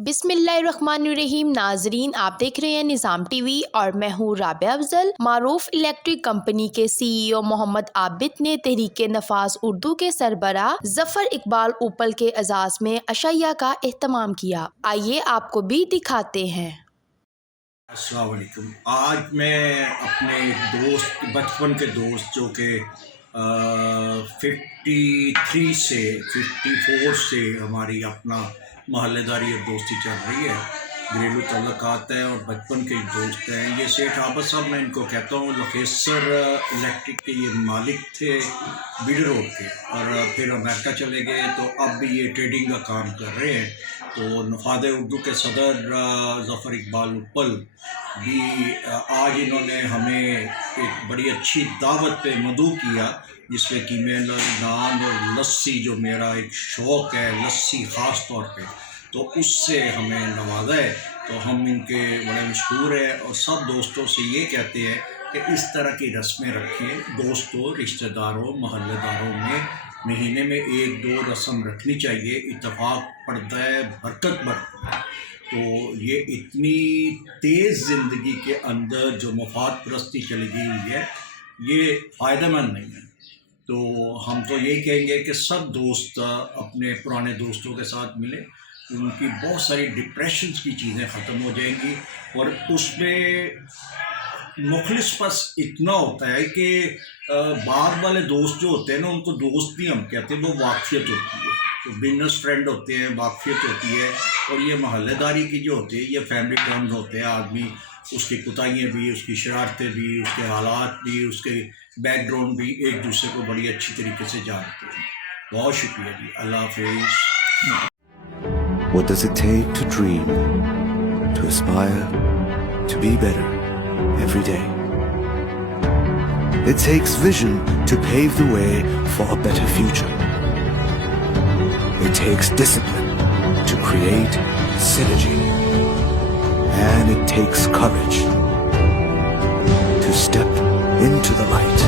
बिस्मिल्लाहिर्रहमानिर्रहीम। नाजरीन, आप देख रहे हैं निज़ाम टीवी और मैं हूँ राबिया अफजल। मारूफ इलेक्ट्रिक कंपनी के CEO मोहम्मद आबिद ने तहरीक नफाज उर्दू के सरबराह जफर इकबाल उपल के एजाज में अशइया का एहतमाम किया। आइए आपको भी दिखाते हैं। अस्सलाम वालेकुम। आज मैं अपने दोस्त, बचपन के दोस्त जो कि 53 से 54 से हमारी अपना महल्लेदारी और दोस्ती चल रही है, घरेलू ताल्लुकात हैं और बचपन के दोस्त हैं। ये सेठ आबद साहब, मैं इनको कहता हूँ, लखेसर इलेक्ट्रिक के ये मालिक थे बीड रोड के, और फिर अमेरिका चले गए, तो अब भी ये ट्रेडिंग का काम कर रहे हैं। तो नफाद उर्दू के सदर ज़फ़र इकबाल उपल भी आज इन्होंने हमें एक बड़ी अच्छी दावत पे मदऊ किया, जिसमें कि मैं नान और लस्सी, जो मेरा एक शौक़ है लस्सी ख़ास तौर पे, तो उससे हमें नवाजा है। तो हम इनके बड़े मशहूर हैं और सब दोस्तों से ये कहते हैं कि इस तरह की रस्में रखें। दोस्तों, रिश्तेदारों, महल्लेदारों में महीने में 1-2 रस्म रखनी चाहिए। इत्तेफाक पड़ता है, बरकत बढ़ती है। तो ये इतनी तेज़ ज़िंदगी के अंदर जो मफाद परस्ती चली गई हुई है, ये फ़ायदेमंद नहीं है। तो हम तो यही कहेंगे कि सब दोस्त अपने पुराने दोस्तों के साथ मिलें, उनकी बहुत सारी डिप्रेशंस की चीज़ें ख़त्म हो जाएंगी। और उसमें मुखलिस बस इतना होता है कि बाद वाले दोस्त जो होते हैं ना, उनको दोस्त नहीं हम कहते, वो वाक़फ़ियत होती है। तो बिजनेस फ्रेंड होते हैं, वाक़फ़ियत होती है। और ये महल्लेदारी की जो होती है, ये फैमिली टर्म्स होते हैं। आदमी उसकी कुताइयाँ भी, उसकी शरारतें भी, उसके हालात भी, उसके बैकग्राउंड भी एक दूसरे को बड़ी अच्छी तरीके से जानते हैं। बहुत शुक्रिया जी। अल्लाह हाफ़िज़। What does it take to dream, to aspire, to be better every day? It takes vision to pave the way for a better future. It takes discipline to create synergy. And it takes courage to step into the light.